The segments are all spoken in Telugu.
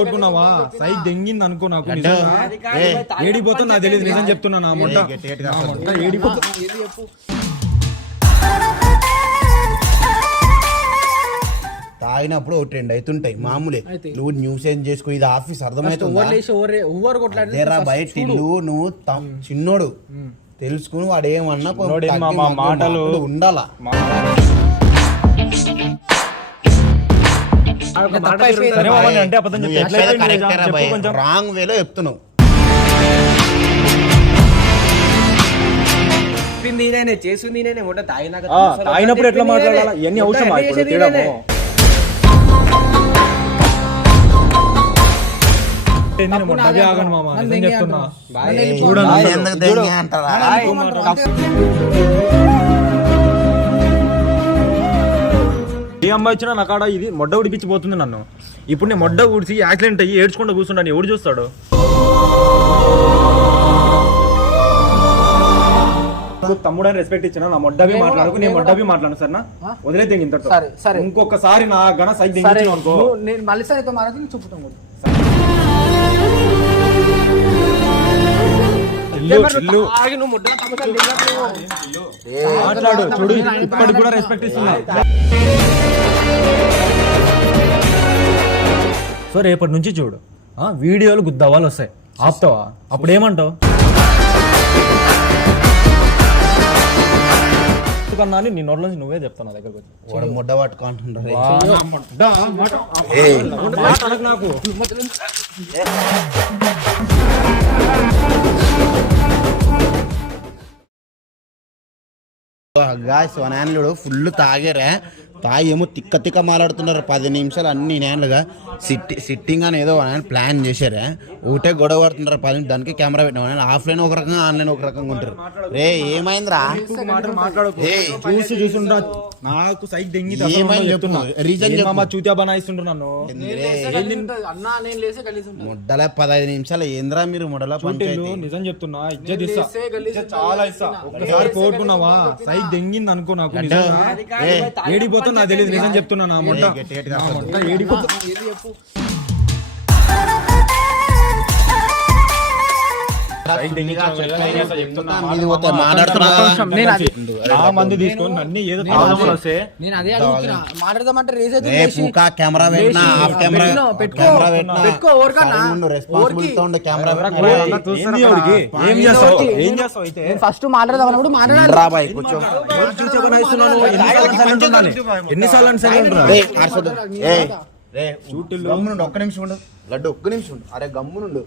కొట్టుకున్నావా? సైజ్ దెంగింది అనుకో నాకు ఏడిపోతుంది నాకు తెలియదు నిజం చెప్తున్నా నా మొట్ట. మొట్ట ఏడిపోతుంది తాగినప్పుడు ఒక ట్రెండ్ అవుతుంటాయి మామూలే. నువ్వు న్యూస్ ఏం చేసుకో ఇది ఆఫీస్ అర్థమవుతుందా? బయట ఇల్లు నువ్వు చిన్నోడు. తెలుసుకుని వాడు ఏమన్నా మాటలు? ఉండాలా? రాంగ్ వేలో చెప్తున్నావు. నేనే చేసింది నేనే తాగినాక తాగినప్పుడు ఎట్లా మాట్లాడాలా? ఇవన్నీ అవసరమా? ఇప్పుడు తేడాము చూడండి ఏ అమ్మాయి వచ్చినా నా కాడ ఇది మొడ్డ ఉడిపించిపోతుంది నన్ను. ఇప్పుడు నేను మొడ్డ ఊడిచి యాక్సిడెంట్ అయ్యి ఏడ్చుకుంటూ కూర్చుంటాను ఎవడు చూస్తాడు? తమ్ముడని రెస్పెక్ట్ ఇచ్చిన నా మొడ్డవి మాట్లాడుకు నేను మొడ్డవి మాట్లాడు సరేనా? వదిలేద్ది ఇంతటితో. సరే, సరే. ఇంకొకసారి నా గణ సైజ్ నేను మళ్ళీ సరే మాట్లాడి నేను మాట్లాడు. చూడు ఇప్పటికి కూడా రెస్పెక్ట్ ఇస్తున్నా. సో రేపటి నుంచి చూడు. ఆ, వీడియోలు గుద్దవాళ్ళు వస్తాయి. ఆపుతావా? అప్పుడు ఏమంటావు? కన్నా అని నీ నోట్ల నుంచి నువ్వే చెప్తావు నా దగ్గరకు వచ్చి. వాడు ముడ్డ పట్టుకుంటుంటారు మాట్లాడకు నాకు. గాయస్ వనాన్లుడు ఫుల్ తాగారే. తాగి ఏమో తిక్క తిక్క మాట్లాడుతున్నారు. పది నిమిషాలు అన్ని నేనులుగా సిట్టి సిట్టింగ్ అని ఏదో ఆయన ప్లాన్ చేశారే. ఒకటే గొడవ పడుతున్నారు. పది దానికి కెమెరా పెట్టిన. ఆఫ్లైన్ ఒక రకంగా ఆన్లైన్ ఒక రకంగా ఉంటారు. రే ఏమైందిరా. చూసి చూసుంటా. నాకు సైజ్ దెంగి చూత్యా బనాయిస్తుండ్రు నన్ను? అన్నా నేను లేసే కలిసి ఉంటా ముడ్డల పదహైదు నిమిషాలు ఏంద్రా మీరు ముడల నిజం చెప్తున్నా ఇజ్జత్ ఇస్తా. చాలా ఇస్తా. ఒక్కసారి పోగొట్టుకున్నావా సైజ్ దెంగింది అనుకో నాకు ఏడిపోతుంది నాకు తెలియదు నిజం చెప్తున్నా నా. మొట్ట ఏడిపోతుంది మీది తీసుకొని అన్ని ఏదో నేను అదే అడుగుతున్నా. మాట్లాడదామంటే రేజ్ అయితే కెమెరా పెట్టినా ఆఫ్ కెమెరా పెట్టుకో, పెట్టుకో, ఫస్ట్ మాట్లాడదాం అన్నప్పుడు మాట్లాడాలి. రా బాయ్. ఎన్నిసార్లు? ఎన్నిసార్లు? రే గమ్మునుండు ఒక్క నిమిషం ఉండు. లడ్డు ఒక్క నిమిషం ఉండు. అరే గమ్మునుండు.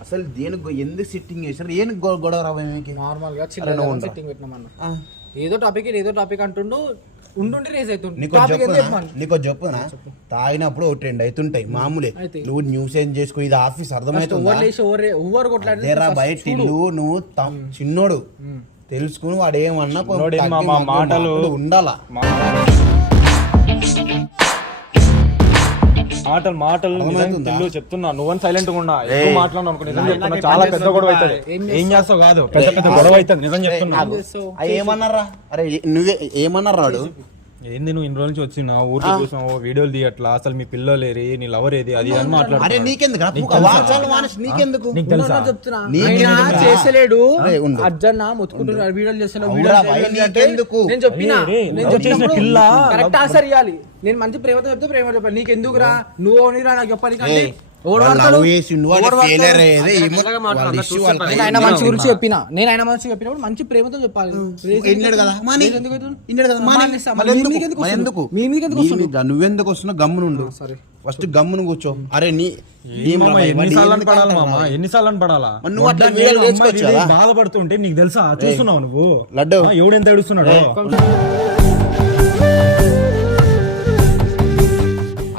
అసలు దేనికి ఎందుకు సిట్టింగ్ చేశారు ఏం గొడవ రావా మీకు నార్మల్గా అరే చిన్న నువ్వు ఉండరా. సెట్టింగ్ పెట్టినామన్న ఏదో టాపిక్ ఏదో టాపిక్ అంటుండు ఉండుండి రేజ్ అవుతుండు. నీకు టాపిక్ ఏదో చెప్పునా. నీకు చెప్పునా? తాగినప్పుడు ఒక ట్రెండ్ అవుతుంటాయి మామూలే. నువ్వు న్యూస్ ఏం చేసుకో ఇది ఆఫీస్ అర్థమవుతుందా? ఓవర్ ఓవర్ కొట్లాడి అదేరా బయట ఇల్లు నువ్వు త- చిన్నోడు. తెలుసుకుని వాడు ఏమన్నా మాటలు ఉండాలా? మాటలు మాటలు నిజం అర్థమవుతుందా? తెలు చెప్తున్నా. నువ్వని సైలెంట్గా ఉన్నా. ఎక్కువ మాట్లాడు అనుకో నిజం చెప్తున్నా. చాలా పెద్ద గొడవ అవుతుంది. ఏం చేస్తావు? కాదు? పెద్ద పెద్ద గొడవ అవుతుంది నిజం చెప్తున్నా. ఏమన్నారా? అరే నువ్వే ఏమన్నారు రాడు ఏంది నువ్వు ఇన్ని రోజుల నుంచి వచ్చిన? ఊరికి చూసావు వీడియోలు తీయట్లా? అసలు మీ పిల్లలు ఏరి నీ లవర్ ఏది? అది అని అరే మాట్లాడు నీకెందుకు వాచాలు మానేసి నీకెందుకు? నీకు తెలుసా? ఉన్నా చెప్తున్నా? నీకెందుకు ఆయన రా? చేసలేడు అరే, ఉండు. అర్జన్న మొత్తుకుంటున్నాడు వీడియోలు చేస్తున్నాడు అవురా వీడియోలు భయ్, చేస్తున్నాడు అంటే నీకెందుకు? నేను చెప్పిన? నేను పిల్ల, కరెక్ట్ ఆన్సర్ ఇవ్వాలి నేను మంచి ప్రేమతో చెప్తే ప్రేమ చెప్పాలి. నీకెందుకురా? నువ్వు ఓనిరా నాకు చెప్పాలి ఆయన మంచి గురించి చెప్పిన. నేను ఆయన మంచి చెప్పినప్పుడు మంచి ప్రేమతో చెప్పాలి. ఎందుకు? నువ్వెందుకు వస్తున్నావు? గమ్మునుండు. సరే. ఫస్ట్ గమ్మును కూర్చో. అరే నీ ఎన్నిసార్లు పడాలి మామ? ఎన్నిసార్లు పడాలా నువ్వు అట్లా? బాధపడుతుంటే నీకు తెలుసా? చూస్తున్నావు నువ్వు. లడ్డు. ఎవడెంత ఏడుస్తున్నాడు?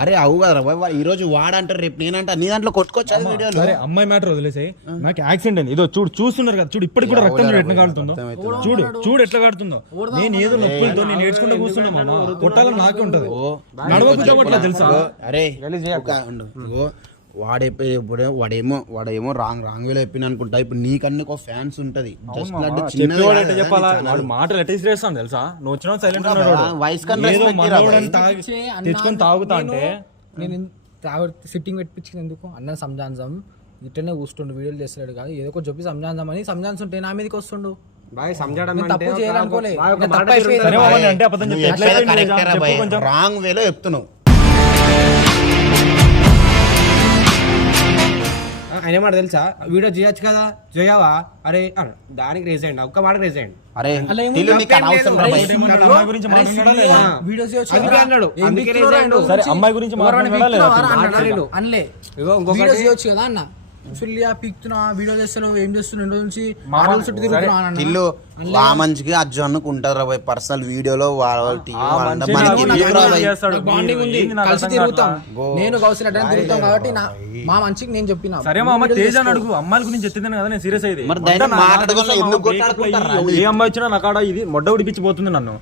అరే అవు కదా ఈ రోజు వాడంటారు రేపు నేనంటా నీ దాంట్లో కొట్టుకోవచ్చు వీడియోలు? సరే అమ్మాయి మ్యాటర్ వదిలేసాయి. నాకు యాక్సిడెంట్ అయింది. ఇదో చూడు చూస్తున్నారు కదా చూడు ఇప్పటికి కూడా రక్తం చూడు ఎట్లా కాడుతుందో? చూడు చూడు ఎట్లా కాడుతుందో. నేను ఏదో నొప్పులతో నేను నేర్చుకుంటూ కూర్చున్నా మామ. కొట్టాలని నాకే ఉంటది. నడవకుండా తెలుసా? అరే వాడైపోయి ఇప్పుడు వాడేమో వాడేమో రాంగ్ రాంగ్ వేలో చెప్పింది అనుకుంటా. ఇప్పుడు నీకన్నీ ఒక ఫ్యాన్స్ ఉంటది. జస్ట్ లడ్డు కాదు చెప్పాలా? వాడు మాటలు ఎట్లా ఇసిరేస్తాను తెలుసా? నువ్వు వచ్చిన సైలెంట్ వయసు తెచ్చుకొని తాగుతా అంటే. నేను సిట్టింగ్ పెట్టించింది ఎందుకు అన్న సంజాన్జం ఇట్లనే కూర్చుండు వీడియోలు చేస్తున్నాడు కాదు. ఏదో ఒకటి చెప్పి సంజాన్జం అని సంజాన్స్ ఉంటే నా మీదకి వస్తుండు. బాయ్ సమజడం నేను ఆయన మాట తెలుసా? వీడియో చేయొచ్చు కదా? చేయవా? అరే దానికి రేజ్ అయ్యండి ఒక్క మాట రేజ్ అయ్యండి అరే? అమ్మాయి గురించి అన్న. ఫుల్గా పీక్తున్నా వీడియో చేస్తున్నావు ఏం చేస్తున్నావు రెండు నుంచి మామ, ఆటోల చుట్టూ టిల్లు ఆ మంచికి అజ్జు అనుకుంటారా భయ్ పర్సనల్ వీడియోలో వాళ్ళ టీం బాండింగ్ ఉంది. కలిసి తిరుగుతాం. నేను కౌశల్ అడ్డా తిరుగుతాం కాబట్టి మా మంచికి నేను చెప్పిన. సరే మామ తేజ అని అడుగు అమ్మాయిల గురించి ఎత్తిందని కదా నేను సీరియస్ అయ్యేది. మరి ఏ అమ్మాయి వచ్చినా నా కాడ ఇది మొడ్డ ఉడిపించిపోతుంది నన్ను.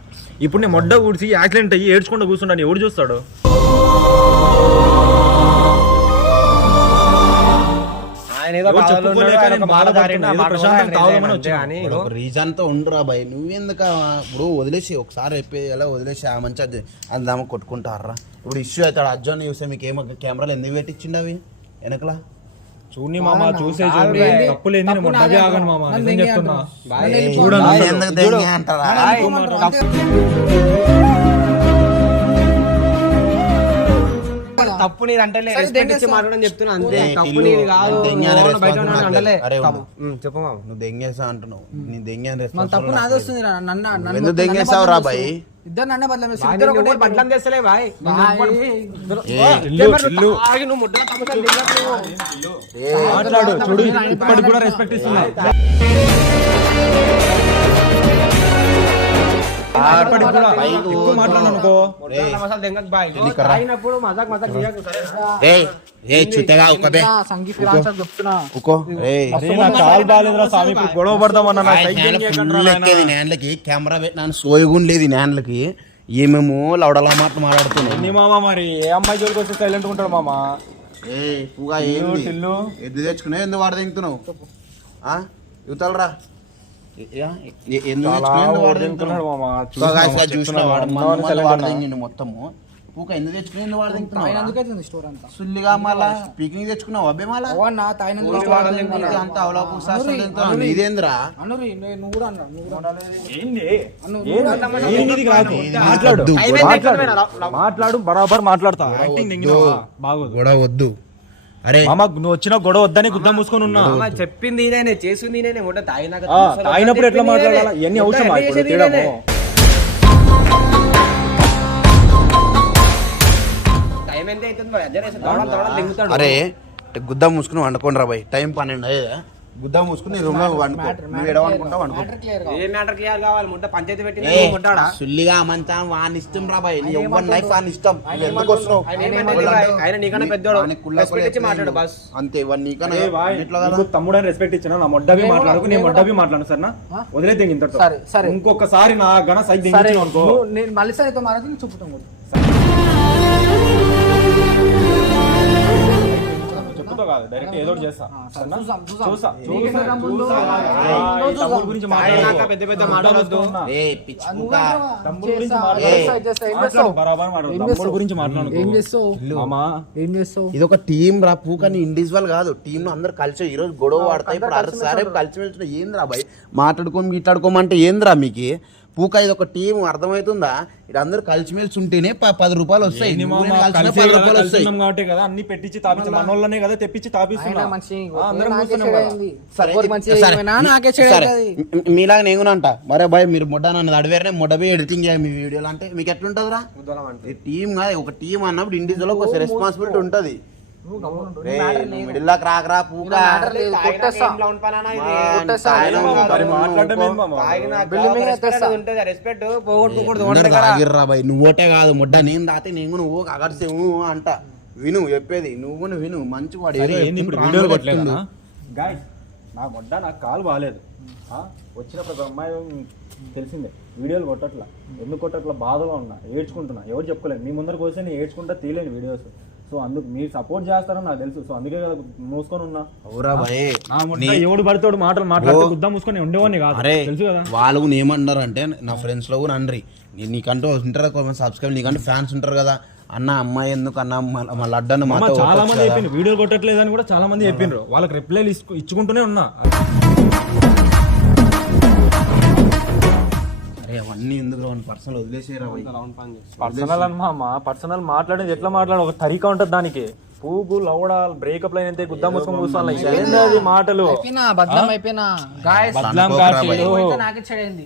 ఇప్పుడు నేను మొడ్డ ఊడిచి యాక్సిడెంట్ అయ్యి ఏడ్చుకుంటూ కూర్చుంటాను ఎవడు చూస్తాడు? రీజన్తో ఉండరా భయ్ నువ్వెందుకు ఇప్పుడు వదిలేసి ఒకసారి చెప్పి ఎలా వదిలేసి ఆ మంచి అది అందామ కొట్టుకుంటారా? ఇప్పుడు ఇష్యూ అవుతాడు. అజ్జోని చూస్తే మీకు ఏమో కెమెరాలు ఎందుకు పెట్టించిండు అవి? వెనకలా? చూడండి మామ చూసే చూడండి. తప్పు లేని నేను మొడ్డగా ఆగను మామ నిజం చెప్తున్నా. చూడండి. ఎందుకు అంటారా? తప్పు నీది అంటలే. రెస్పెక్ట్ ఇచ్చి. మాట్లాడని చెప్తున్నా. అంతే. తప్పు కాదు. బయట అంటలే. చెప్పు నువ్వు దెంగేసా అంటున్నావు. నీ దెంగే తప్పు నాది వస్తుంది. నన్ను నన్ను దెంగేసావు రా భయ్ ఇద్దరు నన్నే బదలం. బాయ్, ఇద్దరు ఒకటే బాయ్. ఆగి నువ్వు తమసాలు. మాట్లాడు చూడు ఇప్పటికి కూడా రెస్పెక్ట్ ఇస్తున్నా. స్వామి ఇప్పుడు గొడవ కెమెరా పెట్టినాను సోయగుండి లేదు నేన్లకి ఏమేమో లవడల మాటలు మాట్లాడుతున్నాను ఎన్ని మామ మరి? ఏ అమ్మాయి జోలికి వస్తే సైలెంట్ ఉంటాడు మామ? ఏ పుగా ఏంది. ఎద్దు తెచ్చుకున్నావు ఎందుకు వాడు దింగుతున్నావు ఆ? యువతలరా మొత్తము? పూక ఎందుకు తెచ్చుకున్నావు ఎందుకు వాడు అందుకైతుంది స్టోర్ అంతా. సుల్లిగా మళ్ళా పికింగ్ తెచ్చుకున్నావు అబ్బే మళ్ళా? అంత అవలాపు అనురి నువ్వు కూడా? మాట్లాడు. బరాబర్ మాట్లాడతా. గొడవ వద్దు. అరే. మామ నువ్వు వచ్చిన గొడవ వద్దని గుద్ద మూసుకొని ఉన్నా. చెప్పింది నేనే చేసింది నేనే తాగినాక తాగినప్పుడు ఎట్లా మాట్లాడాలా? ఇవన్నీ అవసరమా? ఇప్పుడు అరే గుద్ద మూసుకుని వండుకోండి రా బాయ్. టైం పన్నెండు అయ్యేదా? గుద్ద మూసుకుని రూమ్లో వండుకో. నువ్వు ఎడవనుకుంటా వండుకో. మ్యాటర్ క్లియర్ ఏ మ్యాటర్ క్లియర్ కావాలి? పంచాయతీ పెట్టి సుల్లిగా మంచా వాని ఇష్టం రా బాయ్. నీ ఎవ్వరి లైఫ్ వాని ఇష్టం? నువ్వు ఎందుకు వస్తున్నావు? ఆయన నీకన్నా పెద్దోడు. రెస్పెక్ట్ మాట్లాడు బస్. అంతే వాడు నీకన్నా ఏ బాయ్, ఇట్లా కదా? నీకు తమ్ముడు అని రెస్పెక్ట్ ఇచ్చిన? నా మొడ్డవి మాట్లాడుకు నేను మొడ్డవి మాట్లాడు సరేనా? సరే, సరే. ఇంకొకసారి నా గన సైడ్ నేను మళ్ళీ సరే మాట్లాడి చూపుతాం చెప్పుతో కాదు డైరెక్ట్ ఏదో చేస్తా? చూసాం, తమ్ముడు గురించి తాగినాక మాట్లాడు. పెద్ద పెద్ద మాట్లాడొద్దు ఏ పిచ్చి నువ్వు కుక్క. అంటావా? తమ్ముడు గురించి చేస్తా, మాట్లాడు. చేస్తా, చేస్తా. ఏం మాట్లాడు, చేస్తావు? బరాబర్ మాట్లాడు. ఏం తమ్ముడు చేస్తావు? గురించి మాట్లాడు ఏం చేస్తావు? మామా? ఏం చేస్తావు? ఇది ఒక టీం రా పూ కానీ ఇండివిజువల్ కాదు. టీం లో అందరు కలిసి ఈ రోజు గొడవ పడతాయి. ఇప్పుడు అరే సరే కలిసి వెళ్తున్నా ఏంద్రా బాయ్? మాట్లాడుకోమి ఇట్లాడుకోమంటే ఏంద్రా మీకు? పూక ఇది ఒక టీం అర్థమవుతుందా? ఇక్కడ అందరు కలిసిమెలిసి ఉంటేనే పది రూపాయలు వస్తాయి. పది కదా, రూపాయలు కలిసి వస్తాయి. ఉన్నాం కాబట్టే కదా అన్ని పెట్టించి తాపించి. మనోళ్ళనే కదా తెప్పించి తాపిస్తున్నా మీలాగా నేను కూడా అంట. మరే బాయ్ మీరు మొడ్డ నన్ను అడివేరనే మొడ్డ పోయి ఎడిటింగ్ చేయాలి మీ వీడియోలు అంటే. మీకు ఎట్లుంటుందిరా? ఈ టీం కాదు ఒక టీం అన్నప్పుడు ఇండివిజువల్ ఒక రెస్పాన్సిబిలిటీ ఉంటది. నువ్వు గమ్మున ఉండు. రే, నువ్వు మిడిల్ లాక్ రాకరా పూక. మ్యాటర్ లేదు కొట్టేస్తా. కొట్టేస్తా. మరి మాట్లాడడం ఏంది మామ? రెస్పెక్ట్ పోగొట్టుకోకూడదు అందరు తాగిర్రా బాయ్ నువ్వోటే కాదు ముడ్డ నేను తాతే నేను నువ్వు అగర్సే అంట. విను చెప్పేది నువ్వు కూడా విను మంచి వాడు నా మొడ్డ నాకు కాలు బాగాలేదు ఆ, వచ్చిన ప్రతి అమ్మాయి తెలిసిందే వీడియోలు కొట్టట్లా. ఎందుకు కొట్టట్లా? బాధలో ఉన్నా ఏడ్చుకుంటున్నా. ఎవరు చెప్పుకోలేదు. మీ ముందరకు వస్తే నేను ఏడ్చుకుంటా తీయలేను వీడియోస్. సో అందుకు మీరు సపోర్ట్ చేస్తారని నాకు తెలుసు. సో అందుకే కదా మూసుకొని ఉన్నా. అవురా నా ఎవడు పడితేవాడు మాటలు మాట్లాడితే గుద్దా మూసుకొని ఉండేవాడిని కాదు. అరే తెలుసు కదా? వాళ్ళు కూడా ఏమన్నారు అంటే నా ఫ్రెండ్స్లో కూడా అనరి. నీ- నీకంటూ ఉంటారు కొంచెం సబ్స్క్రైబ్ నీకంటూ ఫ్యాన్స్ ఉంటారు కదా. అన్న అమ్మాయి ఎందుకు అన్న మా- మా లడ్డను మామ మాతో చాలా మంది. చెప్పిండ్రు వీడియోలు కొట్టట్లేదు అని కూడా చాలా మంది చెప్పిండ్రు వాళ్ళకి రిప్లైలు ఇచ్చుకుంటూనే ఉన్నా. అరే అవన్నీ ఎందుకు పర్సనల్ వదిలేసేరా. పర్సనల్ అని మామ పర్సనల్ మాట్లాడేది ఎట్లా మాట్లాడ? ఒక తరీకా ఉంటది దానికి. పూగు లవడ బ్రేకప్ లైన్ అయితే గుద్దా మూసుకొని కూర్చోవాలి ఏంది మాటలు? అయిపోయినా బద్నాం అయిపోయినా. గాయస్ బద్నాం అనుకోకురా కాదు. భయ్. నాకే చెడైంది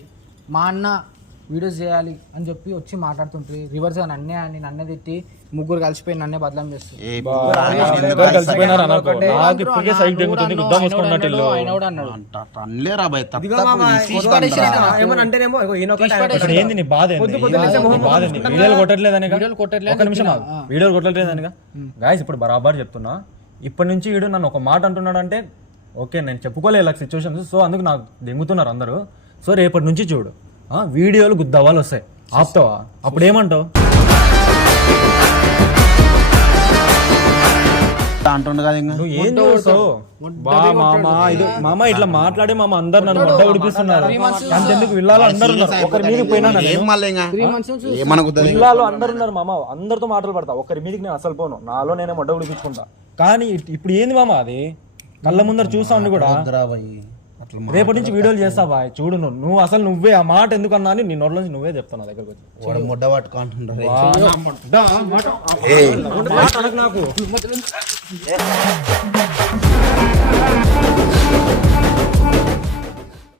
మా అన్న వీడియోస్ చేయాలి అని చెప్పి వచ్చి మాట్లాడుతుంటే రివర్స్గా నన్నే అని నన్నే తిట్టి ముగ్గురు కలిసిపోయి నన్నే బదలాం చేస్తుంది ఏ ఇప్పుడు రా, నేను ఎందుకు ఇద్దరు కలిసి- కలిసిపోయినారు నాకు నాకు ఇప్పటికే సైడ్ దిగుతుంది గుద్దా మూసుకున్నట్టు ఇల్లు. ఆయన కూడా అన్నాడు. అంట అట్ట అనలేరా భయ్ తప్పు ఇదిగో తప్పు మామ, తీసుకోకండిరా. ఏమని అంటేనేమో ఇగో ఈయన ఒకటి, ఆయన ఇక్కడ ఒకటి. ఏంది నీ బాధ ఏంది? పొద్దు పొద్దున్నే నీ మొహం బాధ ఏంది? వీడియోలు కొట్టట్లేదని వీడియోలు కొట్టట్లేదు ఒక నిమిషం ఆగు. వీడియోలు కొట్టట్లేదనిగా గాయస్ ఇప్పుడు బరాబర్ చెప్తున్నా. ఇప్పటి నుంచి వీడు నన్ను ఒక మాట అంటున్నాడు అంటే ఓకే నేను చెప్పుకోలే ఇలా సిచ్యువేషన్స్ సో అందుకు నాకు దెంగుతున్నారు అందరూ. సో రేపటి నుంచి చూడు. వీడియోలు గుద్దవాళ్ళు వస్తాయి. ఆపుతావా? అప్పుడు ఏమంటావు? అంటుండు కదా ఇంకా. నువ్వు ఏం చూస్తావు బా మామ ఇది మామ ఇట్లా మాట్లాడి మామ అందరు నన్ను మొట్ట ఉడిపిస్తున్నారు అంతెందుకు విల్లాలో అందరు ఉన్నారు? ఒకరి మీదకి పోయినా. ఏం మళ్ళీ ఇంకా? అందరు ఉన్నారు మామ. అందరితో మాటలు పడతా. ఒకరి మీదకి నేను అసలు పోను. నాలో నేనే మొడ్డ ఉడిపించుకుంటా కానీ ఇప్పుడు ఏంది మామ అది? కళ్ళ ముందర చూసా కూడా? రేపటి నుంచి వీడియోలు చేస్తా బాయ్. చూడు నువ్వు. నువ్వు అసలు నువ్వే ఆ మాట ఎందుకు అన్నా అని నీ నోట్ల నుంచి నువ్వే చెప్తాను దగ్గరకు వచ్చి. ముడ్డ నాకు.